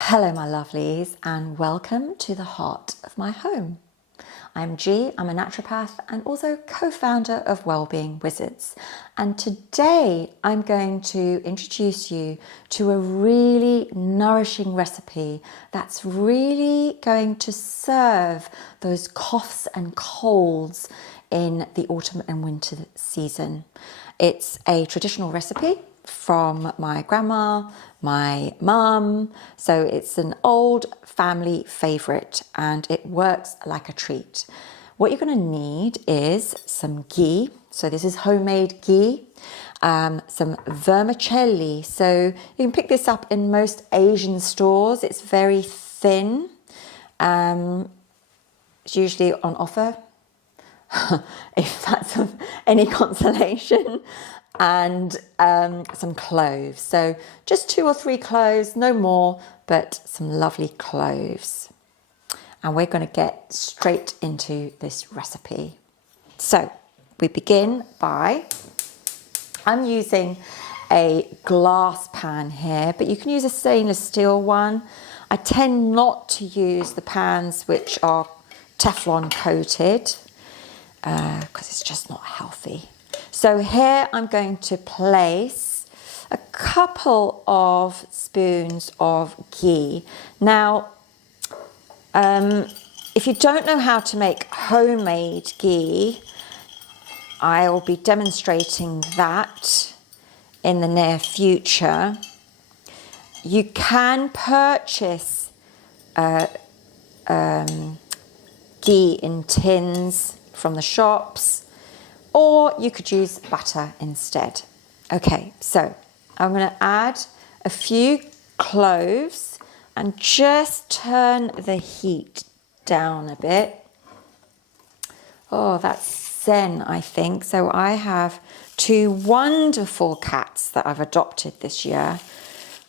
Hello my lovelies and welcome to the heart of my home. I'm Gee, I'm a naturopath and also co-founder of Wellbeing Wizards, and today I'm going to introduce you to a really nourishing recipe that's really going to serve those coughs and colds in the autumn and winter season. It's a traditional recipe from my grandma, my mum, so it's an old family favourite and it works like a treat. What you're going to need is some ghee, so this is homemade ghee, some vermicelli, so you can pick this up in most Asian stores. It's very thin, it's usually on offer, if that's of any consolation. And some cloves, so just 2 or 3 cloves, no more, but some lovely cloves. And we're going to get straight into this recipe. So we begin by, I'm using a glass pan here, but you can use a stainless steel one. I tend not to use the pans which are Teflon coated because it's just not healthy. So here I'm going to place a couple of spoons of ghee. Now, if you don't know how to make homemade ghee, I will be demonstrating that in the near future. You can purchase ghee in tins from the shops, or you could use butter instead. Okay, so I'm going to add a few cloves and just turn the heat down a bit. Oh, that's Zen, I think. So I have 2 wonderful cats that I've adopted this year.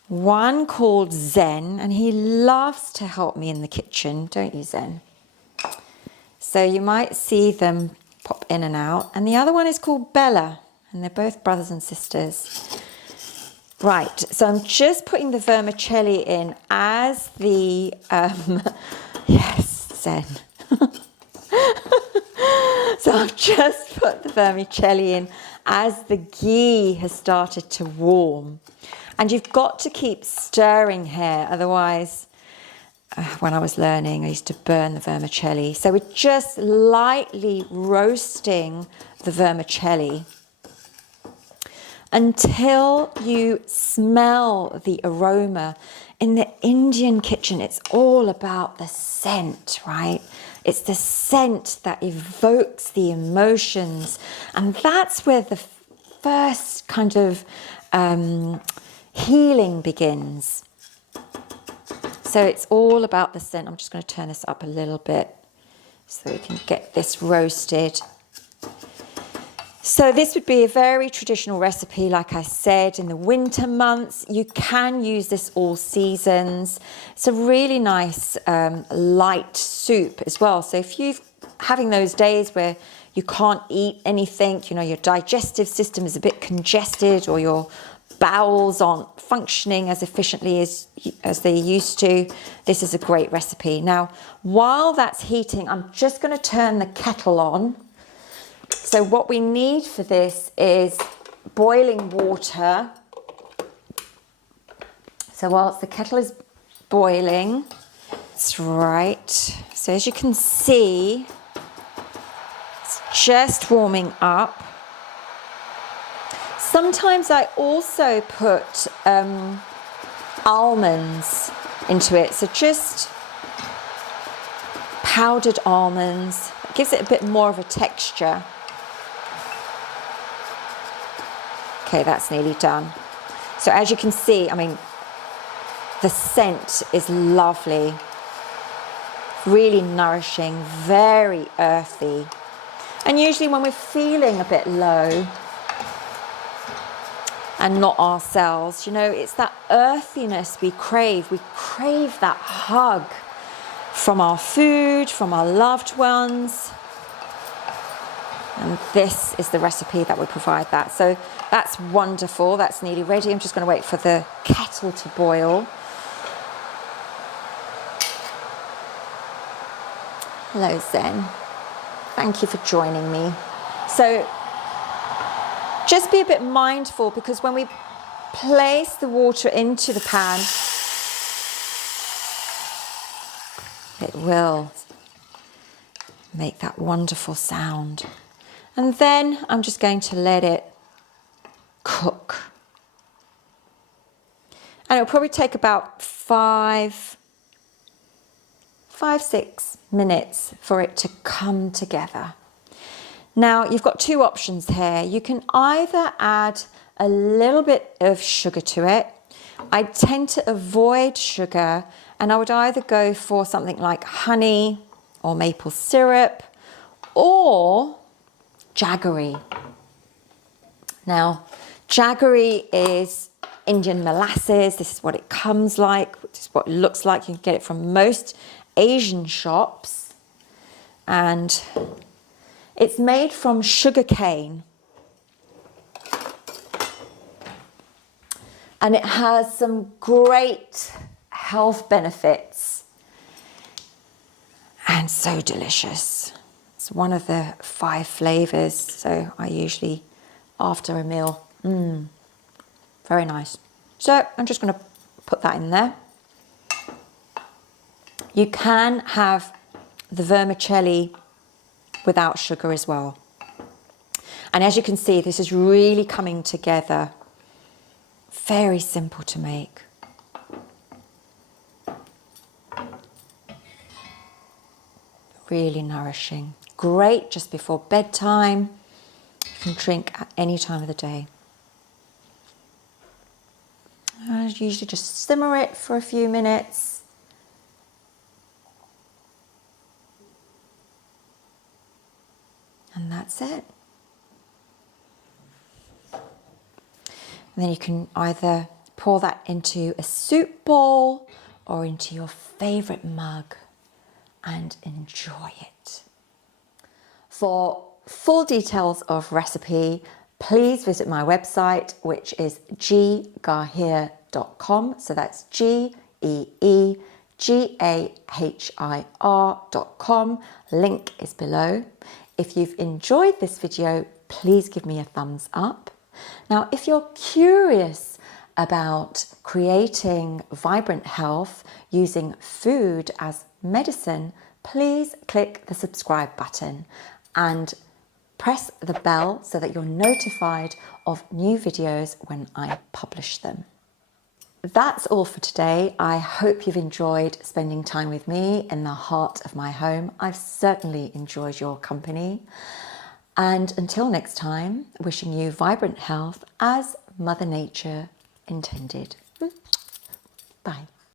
One called Zen, and he loves to help me in the kitchen, don't you, Zen? So you might see them pop in and out, and the other one is called Bella, and they're both brothers and sisters. Right, so I'm just putting the vermicelli in as the yes, Zen. So I've just put the vermicelli in as the ghee has started to warm, and you've got to keep stirring here, otherwise when I was learning, I used to burn the vermicelli. So we're just lightly roasting the vermicelli until you smell the aroma. In the Indian kitchen, it's all about the scent, right? It's the scent that evokes the emotions. And that's where the first kind of healing begins. So it's all about the scent. I'm just going to turn this up a little bit so we can get this roasted. So this would be a very traditional recipe, like I said, in the winter months. You can use this all seasons. It's a really nice light soup as well. So if you're having those days where you can't eat anything, you know, your digestive system is a bit congested or your bowels aren't functioning as efficiently as they used to, this is a great recipe. Now, while that's heating, I'm just going to turn the kettle on. So what we need for this is boiling water. So whilst the kettle is boiling, that's right. So as you can see, it's just warming up. Sometimes I also put almonds into it, so just powdered almonds. It gives it a bit more of a texture. Okay, that's nearly done. So as you can see, I mean, the scent is lovely, really nourishing, very earthy. And usually when we're feeling a bit low, and not ourselves, you know, it's that earthiness we crave. We crave that hug from our food, from our loved ones. And this is the recipe that would provide that. So that's wonderful. That's nearly ready. I'm just going to wait for the kettle to boil. Hello Zen, thank you for joining me. So just be a bit mindful, because when we place the water into the pan, it will make that wonderful sound. And then I'm just going to let it cook. And it'll probably take about 5-6 minutes for it to come together. Now you've got two options here. You can either add a little bit of sugar to it. I tend to avoid sugar, and I would either go for something like honey or maple syrup or Jaggery. Now, Jaggery is Indian molasses. This is what it comes like. This is what it looks like. You can get it from most Asian shops. And it's made from sugar cane. And it has some great health benefits. And so delicious. It's one of the 5 flavors. So I usually, after a meal, very nice. So I'm just going to put that in there. You can have the vermicelli without sugar as well. And as you can see, this is really coming together. Very simple to make. Really nourishing. Great just before bedtime. You can drink at any time of the day. I usually just simmer it for a few minutes. And that's it. And then you can either pour that into a soup bowl or into your favorite mug and enjoy it. For full details of recipe, please visit my website, which is geegahir.com. So that's geegahir.com. Link is below. If you've enjoyed this video, please give me a thumbs up. Now, if you're curious about creating vibrant health using food as medicine, please click the subscribe button and press the bell so that you're notified of new videos when I publish them. That's all for today. I hope you've enjoyed spending time with me in the heart of my home. I've certainly enjoyed your company. And until next time, wishing you vibrant health as Mother Nature intended. Bye.